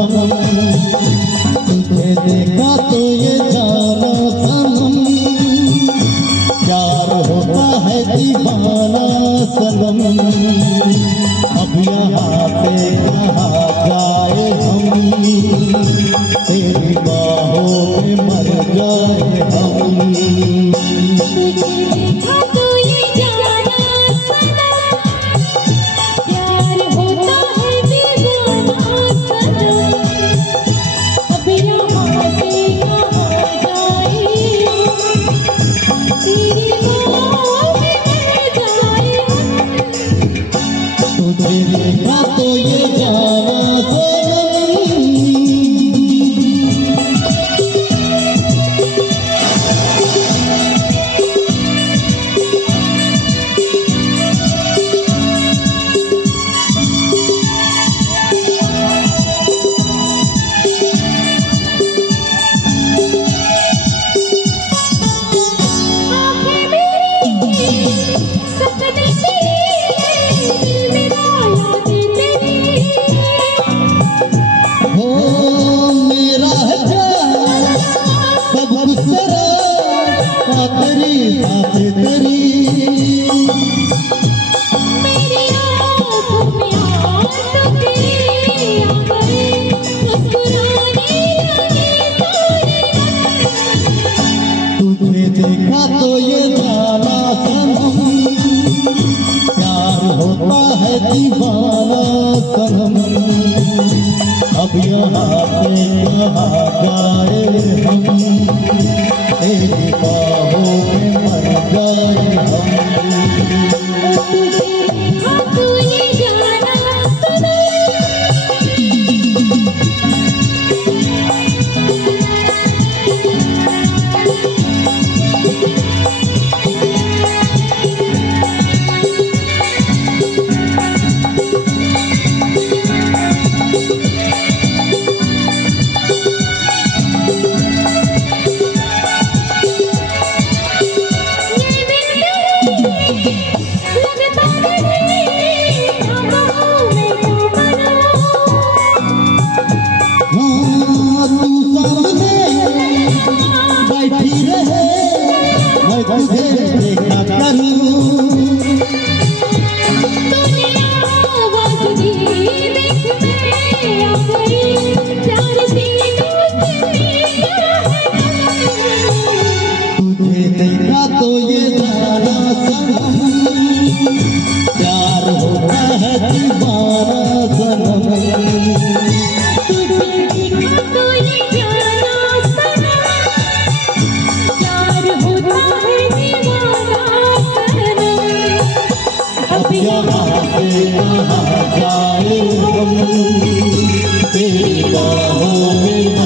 सनम, तुझे देखा तो ये जाना सनम, प्यार होता है दीवाना सनम। अब यहाँ पे कहाँ जाए हम, तेरी बाहों में मर जाए हम। देखा तो ये जाना देखा तो ये जाना सनम, प्यार होता है दीवाना सनम। अब यहाँ पे कहाँ जाए हम, तेरी बाहों में मर जाए हम। देखा तो ये जाना सनम, प्यार होता है दीवाना सनम। देखा तो ये जाना सनम, प्यार होता है दीवाना सनम। अब यहाँ पे कहाँ जाए हम, तेरी बाहों में